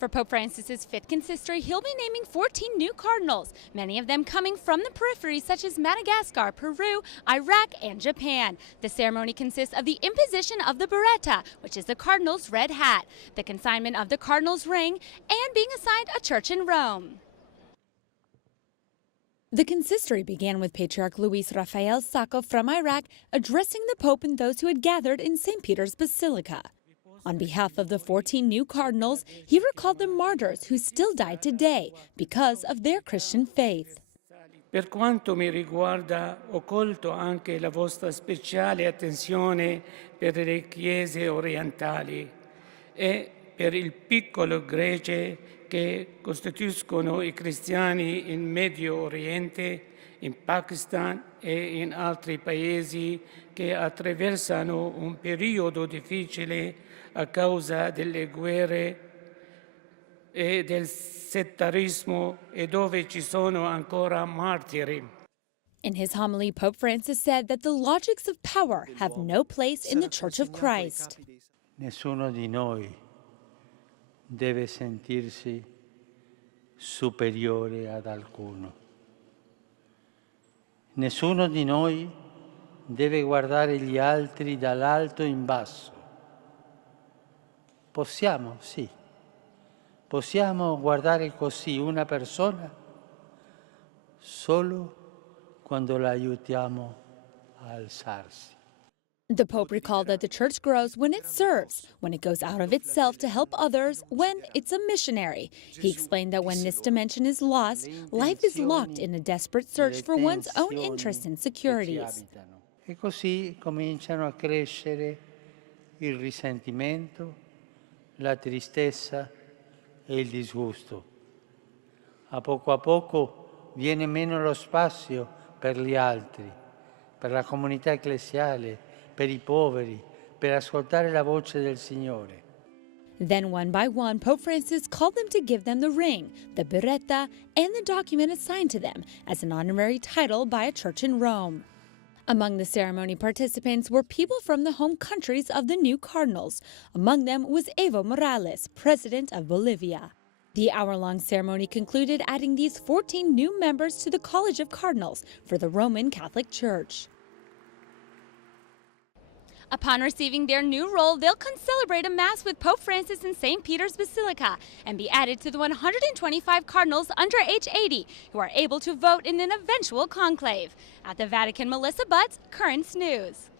For Pope Francis's fifth consistory, he'll be naming 14 new cardinals, many of them coming from the peripheries such as Madagascar, Peru, Iraq, and Japan. The ceremony consists of the imposition of the biretta, which is the cardinal's red hat, the consignment of the cardinal's ring, and being assigned a church in Rome. The consistory began with Patriarch Luis Rafael Sacco from Iraq addressing the Pope and those who had gathered in St. Peter's Basilica. On behalf of the 14 new cardinals, he recalled the martyrs who still died today because of their Christian faith. Per quanto mi riguarda, ho colto anche la vostra speciale attenzione per le chiese orientali e per il piccolo gregge che costituiscono i cristiani in Medio Oriente, in Pakistan e in altri paesi che attraversano un periodo difficile a causa delle guerre e del settarismo e dove ci sono ancora martiri. In his homily, Pope Francis said that the logics of power have no place in the Church of Christ. Nessuno di noi deve sentirsi superiore ad alcuno. Nessuno di noi deve guardare gli altri dall'alto in basso. Possiamo, sì, possiamo guardare così una persona solo quando la aiutiamo a alzarsi. The Pope recalled that the Church grows when it serves, when it goes out of itself to help others, when it's a missionary. He explained that when this dimension is lost, life is locked in a desperate search for one's own interests and securities. E così cominciano a crescere il risentimento, la tristezza e il disgusto. A poco viene meno lo spazio per gli altri, per la comunità ecclesiale, per i poveri, per ascoltare la voce del Signore. Then one by one, Pope Francis called them to give them the ring, the biretta, and the document assigned to them as an honorary title by a church in Rome. Among the ceremony participants were people from the home countries of the new cardinals. Among them was Evo Morales, president of Bolivia. The hour-long ceremony concluded adding these 14 new members to the College of Cardinals for the Roman Catholic Church. Upon receiving their new role, they'll concelebrate a Mass with Pope Francis in St. Peter's Basilica and be added to the 125 cardinals under age 80 who are able to vote in an eventual conclave. At the Vatican, Melissa Butts, Currents News.